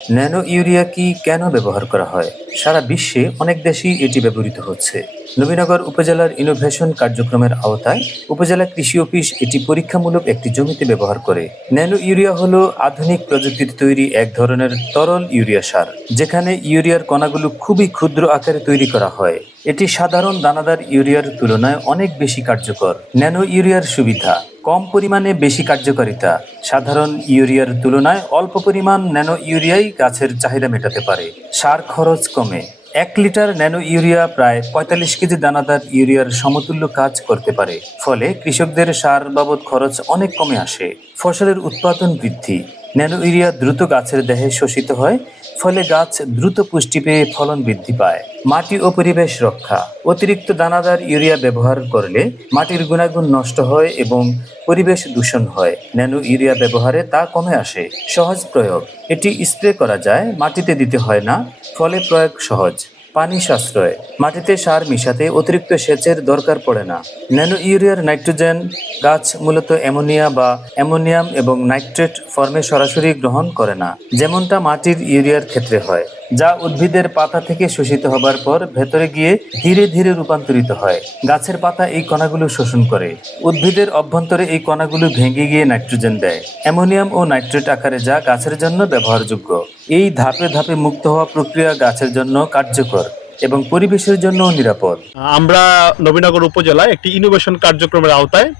Nano urea কি কেন ব্যবহার করা হয়? সারা বিশ্বে অনেক দেশেই এটি ব্যবহৃত হচ্ছে। নবীনগর উপজেলার ইনোভেশন কার্যক্রমের আওতায় উপজেলা কৃষি অফিস এটি পরীক্ষামূলক একটি জমিতে ব্যবহার করে। ন্যানো ইউরিয়া হলো আধুনিক প্রযুক্তিতে তৈরি এক ধরনের তরল ইউরিয়া সার, যেখানে ইউরিয়ার কণাগুলো খুবই ক্ষুদ্র আকারে তৈরি করা হয়। এটি সাধারণ দানাদার ইউরিয়ার তুলনায় অনেক বেশি কার্যকর। ন্যানো ইউরিয়ার সুবিধা কম পরিমাণে বেশি কার্যকারিতা। সাধারণ ইউরিয়ার তুলনায় অল্প পরিমাণ ন্যানো ইউরিয়াই গাছের চাহিদা মেটাতে পারে। সার খরচ কমে। এক লিটার ন্যানো ইউরিয়া প্রায় পঁয়তাল্লিশ কেজি দানাদার ইউরিয়ার সমতুল্য কাজ করতে পারে। ফলে কৃষকদের সার বাবদ খরচ অনেক কমে আসে। ফসলের উৎপাদন বৃদ্ধি। ন্যানো ইউরিয়া দ্রুত গাছের দেহে শোষিত হয় ফলে গাছ দ্রুত পুষ্টি পেয়ে ফলন বৃদ্ধি পায়। মাটি ও পরিবেশ রক্ষা। অতিরিক্ত দানাদার ইউরিয়া ব্যবহার করলে মাটির গুণাগুণ নষ্ট হয় এবং পরিবেশ দূষণ হয়। ন্যানো ইউরিয়া ব্যবহারে তা কমে আসে। সহজ প্রয়োগ। এটি স্প্রে করা যায়, মাটিতে দিতে হয় না, ফলে প্রয়োগ সহজ। পানি সাশ্রয়। মাটিতে সার মিশাতে অতিরিক্ত সেচের দরকার পড়ে না। ন্যানো ইউরিয়ার নাইট্রোজেন গাছ মূলত অ্যামোনিয়া বা অ্যামোনিয়াম এবং নাইট্রেট ফর্মে সরাসরি গ্রহণ করে না, যেমনটা মাটির ইউরিয়ার ক্ষেত্রে হয়। যা উদ্ভিদের পাতা থেকে শোষিত হবার পর ভেতরে গিয়ে ধীরে ধীরে রূপান্তরিত হয়। গাছের পাতা এই কণাগুলো শোষণ করে। উদ্ভিদের অভ্যন্তরে এই কণাগুলো ভেঙে গিয়ে নাইট্রোজেন দেয়। অ্যামোনিয়াম ও নাইট্রেট আকারে যা গাছের জন্য ব্যবহারযোগ্য। এই ধাপে ধাপে মুক্ত হওয়া প্রক্রিয়া গাছের জন্য কার্যকর এবং পরিবেশের জন্য নিরাপদ। আমরা নবীনগর উপজেলায় একটি ইনোভেশন কার্যক্রমের আওতায়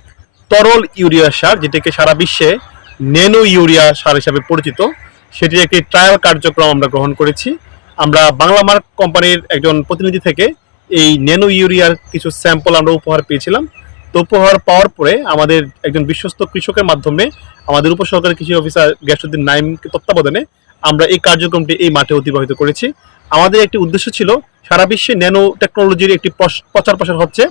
তরল ইউরিয়া সার, যেটাকে সারা বিশ্বে নেনো ইউরিয়া সার হিসাবে পরিচিত সেটির একটি ট্রায়াল কার্যক্রম আমরা গ্রহণ করেছি। আমরা বাংলা মার্ক কোম্পানির একজন প্রতিনিধি থেকে এই ন্যানো ইউরিয়ার কিছু স্যাম্পল আমরা উপহার পেয়েছিলাম। তো উপহার পাওয়ার পরে আমাদের একজন বিশ্বস্ত কৃষকের মাধ্যমে আমাদের উপসহকারী কৃষি অফিসার গ্যাসুদ্দিন নাইমকে তত্ত্বাবধানে আমরা এই কার্যক্রমটি এই মাঠে অতিবাহিত করেছি। আমাদের একটি উদ্দেশ্য ছিল, সারা বিশ্বে ন্যানো টেকনোলজির একটি প্রচার প্রসার হচ্ছে।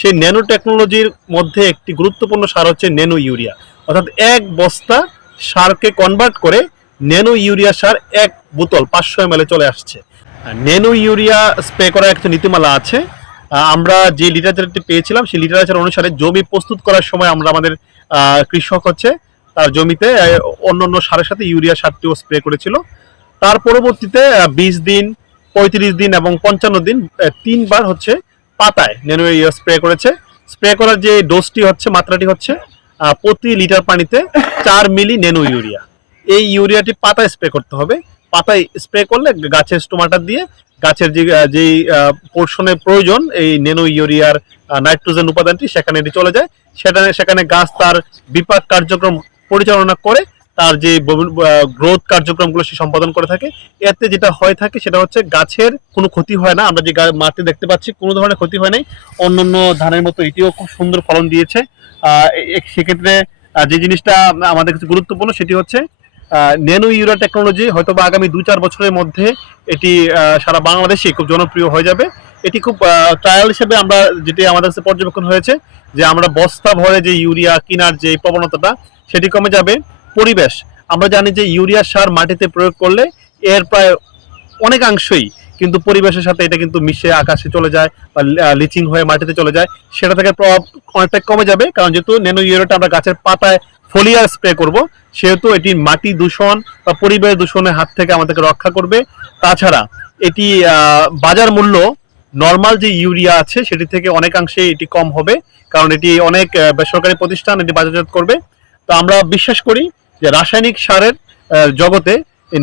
সেই ন্যানো টেকনোলজির মধ্যে একটি গুরুত্বপূর্ণ সার হচ্ছে ন্যানো ইউরিয়া। অর্থাৎ এক বস্তা সারকে কনভার্ট করে ন্যানো ইউরিয়া সার এক বোতল পাঁচশো এম চলে আসছে। ন্যানো ইউরিয়া স্প্রে করার একটা নীতিমালা আছে। আমরা যে লিটারেচারটি পেয়েছিলাম, সেই লিটারেচার অনুসারে জমি প্রস্তুত করার সময় আমরা আমাদের কৃষক হচ্ছে, তার জমিতে অন্য অন্য সারের সাথে ইউরিয়া সারটিও স্প্রে করেছিল। তার পরবর্তীতে বিশ দিন, পঁয়ত্রিশ দিন এবং পঞ্চান্ন দিন তিনবার হচ্ছে পাতায় ন্যানো ইউরিয়া স্প্রে করেছে। স্প্রে করার যে ডোজটি হচ্ছে, মাত্রাটি হচ্ছে প্রতি লিটার পানিতে চার মিলি ন্যানো ইউরিয়া এই ইউরিয়াটি পাতায় স্প্রে করতে হবে। পাতায় স্প্রে করলে গাছের স্টোমাটার দিয়ে গাছের যে যেই পোর্শনের প্রয়োজন, এই নেনো ইউরিয়ার নাইট্রোজেন উপাদানটি সেখানে এটি চলে যায়। সেখানে সেখানে গাছ তার বিপাক কার্যক্রম পরিচালনা করে, তার যে গ্রোথ কার্যক্রমগুলো সে সম্পাদন করে থাকে। এতে যেটা হয়ে থাকে সেটা হচ্ছে গাছের কোনো ক্ষতি হয় না। আমরা যে মাঠে দেখতে পাচ্ছি কোনো ধরনের ক্ষতি হয় নাই। অন্য অন্য ধানের মতো এটিও খুব সুন্দর ফলন দিয়েছে। সেক্ষেত্রে যে জিনিসটা আমাদের কাছে গুরুত্বপূর্ণ সেটি হচ্ছে ন্যানো ইউরিয়া টেকনোলজি হয়তো বা আগামী দু চার বছরের মধ্যে এটি সারা বাংলাদেশে খুব জনপ্রিয় হয়ে যাবে। এটি খুব ট্রায়াল হিসেবে আমরা যেটি আমাদের কাছে পর্যবেক্ষণ হয়েছে, যে আমরা বস্তা ভরে যে ইউরিয়া কেনার যে প্রবণতাটা, সেটি কমে যাবে। পরিবেশ, আমরা জানি যে ইউরিয়া সার মাটিতে প্রয়োগ করলে এর প্রায় অনেকাংশই কিন্তু পরিবেশের সাথে এটা কিন্তু মিশে আকাশে চলে যায় বা লিচিং হয়ে মাটিতে চলে যায়। সেটা থেকে প্রভাব অনেকটা কমে যাবে, কারণ যেহেতু ন্যানো ইউরিয়াটা আমরা গাছের পাতায় ফলিয়ার স্প্রে করব, সেহেতু এটি মাটি দূষণ বা পরিবেশ দূষণের হাত থেকে আমাদেরকে রক্ষা করবে। তাছাড়া এটি বাজার মূল্য, নর্মাল যে ইউরিয়া আছে সেটি থেকে অনেকাংশে এটি কম হবে, কারণ এটি অনেক বেসরকারি প্রতিষ্ঠান এটি বাজারজাত করবে। তো আমরা বিশ্বাস করি যে রাসায়নিক সারের জগতে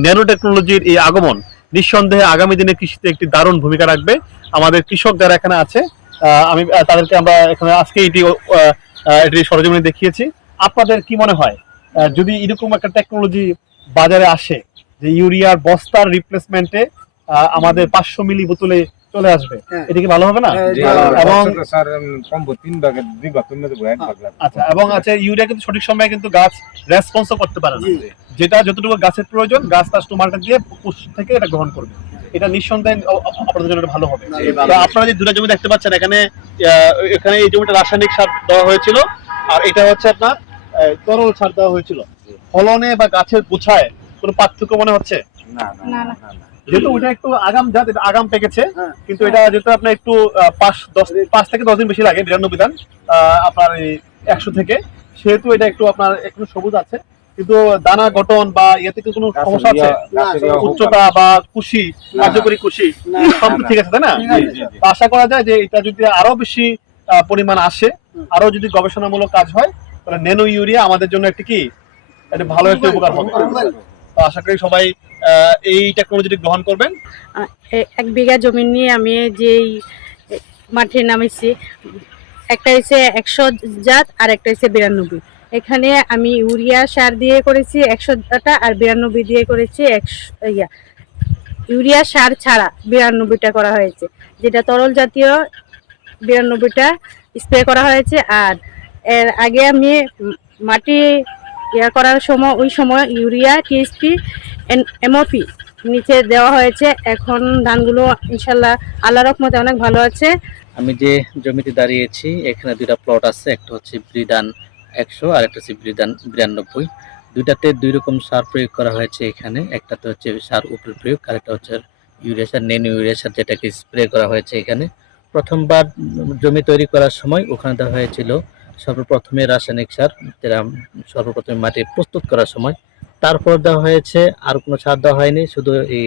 ন্যানো টেকনোলজির এই আগমন নিঃসন্দেহে আগামী দিনে কৃষিতে একটি দারুণ ভূমিকা রাখবে। আমাদের কৃষক যারা এখানে আছে আমি তাদেরকে আমরা এখানে আজকে এটি এটি সরজমিনে দেখিয়েছি। আপনাদের কি মনে হয়? যদি এরকম একটা টেকনোলজি বাজারে আসে যে ইউরিয়ার বস্তার রিপ্লেসমেন্টে আমাদের পাঁচশো মিলি বোতলে চলে আসবে হ্যাঁ। এটা কি ভালো হবে না? হ্যাঁ। এবং। আচ্ছা এবং আছে ইউরিয়া কিন্তু সঠিক সময়ে কিন্তু গাছ রেসপন্সও করতে পারে না। যেটা যতটুকু গাছের প্রয়োজন গাছ তার স্টোমাটা দিয়ে পুষ থেকে এটা গ্রহণ করবে। এটা নিঃসন্দেহে আপনাদের জন্য ভালো হবে। আপনারা যে দুটা জমি দেখতে পাচ্ছেন এখানে আহ, এখানে এই জমিটা রাসায়নিক সার দেওয়া হয়েছিল আর এটা হচ্ছে আপনার তরল সার দেওয়া হয়েছিল। ফলনে বা গাছের গুছায় কোনো পার্থক্য মনে হচ্ছে? না না না, না না। না যেহেতু ওইটা একটু আগাম জাত এটা আগাম পেকেছে হ্যাঁ। কিন্তু এটা যেহেতু আপনার একটু পাঁচ দশ পাঁচ থেকে দশ দিন বেশি লাগে বিরানব্বই দান আপনার এই একশো থেকে। সেহেতু এটা একটু আপনার একটু সবুজ আছে কিন্তু দানা গঠন বা ইয়ে থেকে কোনো সমস্যা আছে? উচ্চতা বা কুশি কার্যকরী কুশি সব ঠিক আছে তাই না? আশা করা যায় যে এটা যদি আরও বেশি আহ, পরিমাণ আসে আরও যদি গবেষণামূলক কাজ হয় তাহলে ন্যানো ইউরিয়া আমাদের জন্য একটি কি? একটা ভালো একটা উপকার হবে। তো আশা করি সবাই এই টেকনোলজিটি গ্রহণ করবেন। এ- এক বিঘা জমি নিয়ে আমি যেই মাঠে নামেছি একটা হচ্ছে একশো জাত আর একটা হচ্ছে বিরানব্বই। এখানে আমি ইউরিয়া সার দিয়ে করেছি একশো একশোটা আর বিরানব্বই দিয়ে করেছি একশো ইয়া ইউরিয়া সার ছাড়া বিরানব্বইটা করা হয়েছে। যেটা তরল জাতীয় বিরানব্বইটা স্প্রে করা হয়েছে আর এর আগে আমি মাটি ইয়া করার সময়, ওই সময় ইউরিয়া, টিএসপি এমওপি নিচে দেওয়া হয়েছে। এখন ধানগুলো ইনশাল্লাহ আল্লাহ রহমতে অনেক ভালো আছে। আমি যে জমিতে দাঁড়িয়েছি, এখানে দুইটা প্লট আছে, একটা হচ্ছে ব্রিদান একশো আর একটা হচ্ছে ব্রিদান বিরানব্বই। দুইটাতে দুই রকম সার প্রয়োগ করা হয়েছে এখানে, একটাতে হচ্ছে সার উপর প্রয়োগ আর একটা হচ্ছে ইউরিয়া সার, নেন ইউরিয়া সার যেটাকে স্প্রে করা হয়েছে এখানে। প্রথমবার জমি তৈরি করার সময় ওখানে দেওয়া হয়েছিল সর্বপ্রথমে রাসায়নিক সার, যেটা সর্বপ্রথমে মাটি প্রস্তুত করার সময়। তারপর দেওয়া হয়েছে, আর কোনো সার দেওয়া হয়নি, শুধু এই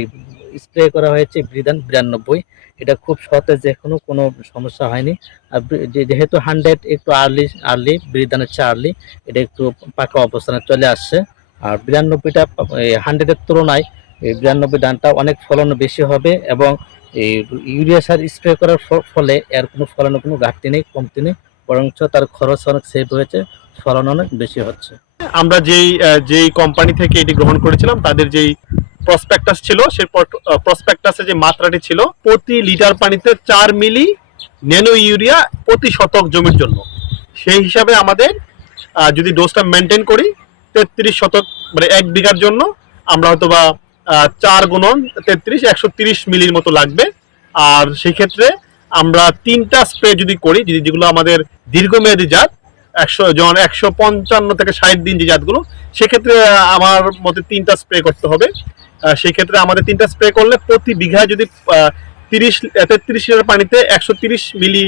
স্প্রে করা হয়েছে ব্রিদান বিরানব্বই। এটা খুব সতেজ এখনও কোনো সমস্যা হয়নি। আর যেহেতু হান্ড্রেড একটু আর্লি আর্লি বিরিদানের চেয়ে আর্লি, এটা একটু পাকা অবস্থানে চলে আসছে। আর বিরানব্বইটা হান্ড্রেডের তুলনায় এই বিরানব্বই ধানটা অনেক ফলন বেশি হবে এবং এই ইউরিয়া সার স্প্রে করার ফলে এর কোনো ফলনের কোনো ঘাটতি নেই, কমতি নেই। বরঞ্চ তার খরচ অনেক সেভ হয়েছে, ফলন অনেক বেশি হচ্ছে। আমরা যেই যেই কোম্পানি থেকে এটি গ্রহণ করেছিলাম, তাদের যেই প্রসপেক্টাস ছিল, সেই প্রসপেক্টাসে যে মাত্রাটি ছিল, প্রতি লিটার পানিতে চার মিলি ন্যানো ইউরিয়া প্রতি শতক জমির জন্য। সেই হিসাবে আমাদের যদি ডোজটা মেনটেন করি, তেত্রিশ শতক মানে এক বিঘার জন্য আমরা হয়তো বা চার গুণন তেত্রিশ, একশো তিরিশ মিলির মতো লাগবে। আর সেই ক্ষেত্রে আমরা তিনটা স্প্রে যদি করি, যদি যেগুলো আমাদের দীর্ঘমেয়াদী জাত, একশো যেমন একশো পঞ্চান্ন থেকে ষাট দিন যে জাতগুলো, সেক্ষেত্রে আমার মতে তিনটা স্প্রে করতে হবে। সেক্ষেত্রে আমাদের তিনটা স্প্রে করলে প্রতি বিঘায় যদি তিরিশ তেত্রিশ লিটার পানিতে একশো তিরিশ মিলি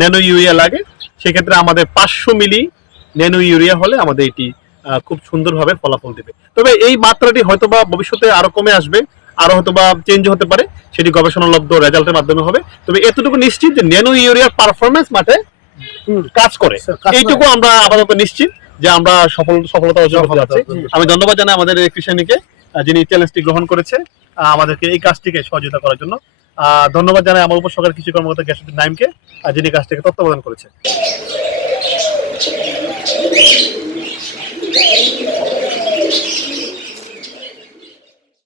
ন্যানো ইউরিয়া লাগে, সেক্ষেত্রে আমাদের পাঁচশো মিলি ন্যানো ইউরিয়া হলে আমাদের এটি খুব সুন্দরভাবে ফলাফল দেবে। তবে এই মাত্রাটি হয়তোবা ভবিষ্যতে আরও কমে আসবে। আরও হয়তোবা চেঞ্জ হতে পারে সেটি গবেষণালব্ধ রেজাল্টের মাধ্যমে হবে। তবে এতটুকু নিশ্চিত যে ন্যানো ইউরিয়ার পারফরমেন্স মাঠে কাজ করে। এইটুকু আমরা আপাতত নিশ্চিত যে আমরা সফল সফলতা অর্জন করতে যাচ্ছি। আমি ধন্যবাদ জানাই আমাদের এই কৃষানীকে যিনি চ্যালেঞ্জটি গ্রহণ করেছে আমাদেরকে এই কাজটিকে সহযোগিতা করার জন্য। আহ, ধন্যবাদ জানাই আমার উপসরকার কৃষি কর্মকর্তা গ্যাসুদ্দিন নাইমকে যিনি কাজটিকে তত্ত্বাবধান করেছে।